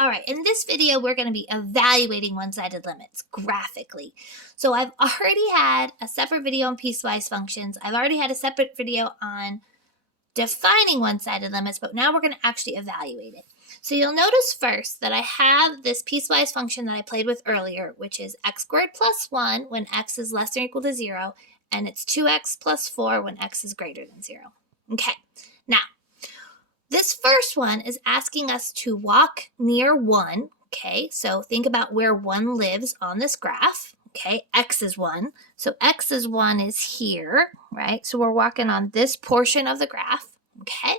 All right, in this video, we're going to be evaluating one-sided limits graphically. So I've already had a separate video on piecewise functions. I've already had a separate video on defining one-sided limits, but now we're going to actually evaluate it. So you'll notice first that I have this piecewise function that I played with earlier, which is x squared plus 1 when x is less than or equal to 0, and it's 2x plus 4 when x is greater than 0. Okay, now, this first one is asking us to walk near 1, okay? So think about where 1 lives on this graph, okay? X is 1, so x is 1 is here, right? So we're walking on this portion of the graph, okay?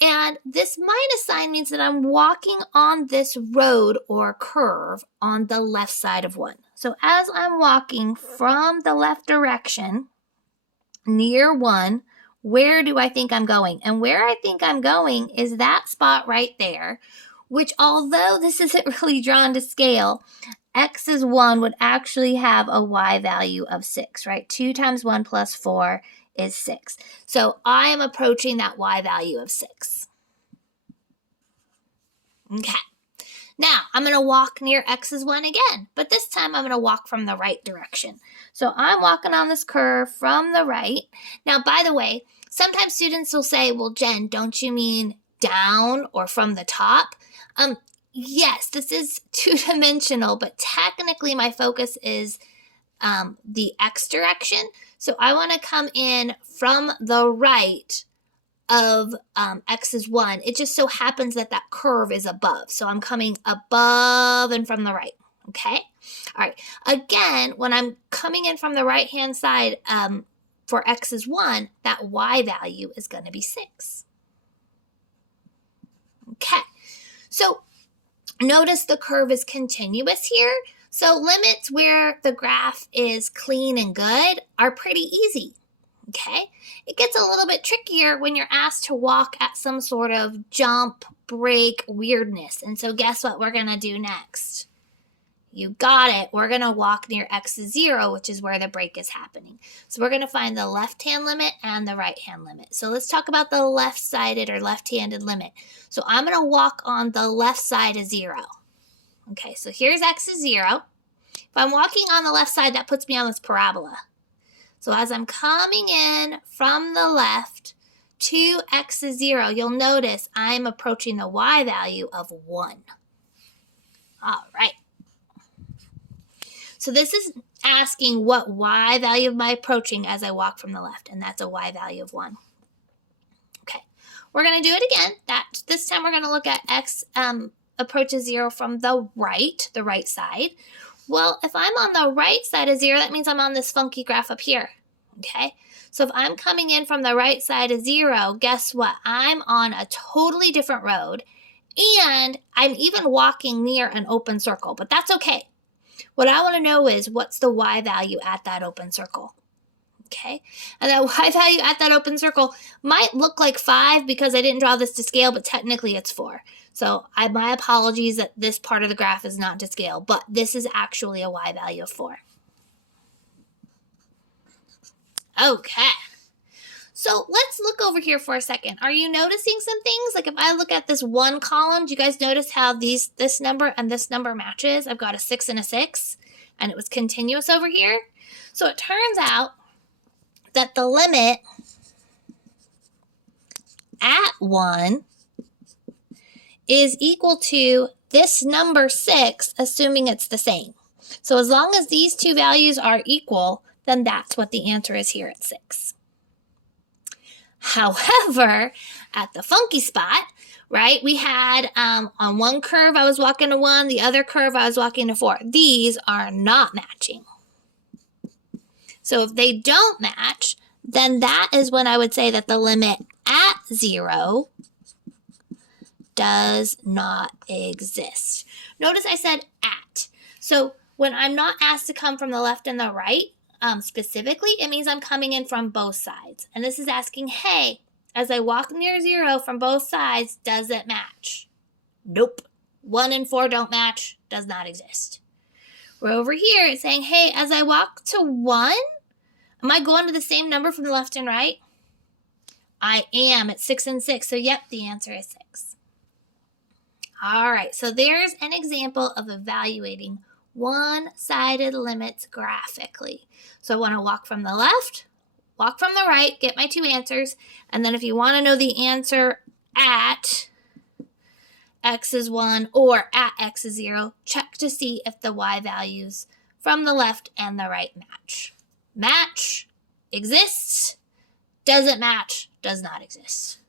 And this minus sign means that I'm walking on this road or curve on the left side of 1. So as I'm walking from the left direction near 1, where do I think I'm going? And where I think I'm going is that spot right there, which although this isn't really drawn to scale, x is 1 would actually have a y value of 6, right? 2 times 1 plus 4 is 6. So I am approaching that y value of 6. Okay. Now, I'm going to walk near x is 1 again, but this time I'm going to walk from the right direction. So I'm walking on this curve from the right. Now, by the way, sometimes students will say, well, Jen, don't you mean down or from the top? Yes, this is two-dimensional, but technically my focus is the x direction. So I want to come in from the right of x is 1. It just so happens that that curve is above. So I'm coming above and from the right, okay? All right, again, when I'm coming in from the right-hand side for x is 1, that y value is going to be 6. Okay, so notice the curve is continuous here. So limits where the graph is clean and good are pretty easy. Okay, it gets a little bit trickier when you're asked to walk at some sort of jump, break, weirdness. And so guess what we're going to do next? You got it. We're going to walk near x is 0, which is where the break is happening. So we're going to find the left-hand limit and the right-hand limit. So let's talk about the left-sided or left-handed limit. So I'm going to walk on the left side of 0. Okay, so here's x is 0. If I'm walking on the left side, that puts me on this parabola. So as I'm coming in from the left to x is 0, you'll notice I'm approaching the y value of 1. All right. So this is asking what y value am I approaching as I walk from the left, and that's a y value of 1. Okay, we're going to do it again. This time we're going to look at x approaches 0 from the right side. Well, if I'm on the right side of 0, that means I'm on this funky graph up here, okay? So if I'm coming in from the right side of 0, guess what? I'm on a totally different road, and I'm even walking near an open circle, but that's okay. What I want to know is what's the y value at that open circle, okay? And that y value at that open circle might look like 5 because I didn't draw this to scale, but technically it's 4. So my apologies that this part of the graph is not to scale, but this is actually a y value of 4. Okay. So let's look over here for a second. Are you noticing some things? Like if I look at this one column, do you guys notice how this number and this number matches? I've got a 6 and a 6, and it was continuous over here. So it turns out that the limit at 1 is equal to this number 6, assuming it's the same. So as long as these two values are equal, then that's what the answer is here at 6. However, at the funky spot, right, we had on one curve I was walking to 1, the other curve I was walking to 4. These are not matching. So if they don't match, then that is when I would say that the limit at 0 does not exist. Notice I said at. So when I'm not asked to come from the left and the right, specifically, it means I'm coming in from both sides. And this is asking, hey, as I walk near 0 from both sides, does it match? Nope. 1 and 4 don't match, does not exist. We're over here, it's saying, hey, as I walk to 1, am I going to the same number from the left and right? I am at 6 and 6, so yep, the answer is 6. All right, so there's an example of evaluating one-sided limits graphically. So I want to walk from the left, walk from the right, get my two answers, and then if you want to know the answer at x is 1 or at x is 0, check to see if the y values from the left and the right match. Match exists, doesn't match, does not exist.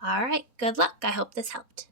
All right, good luck. I hope this helped.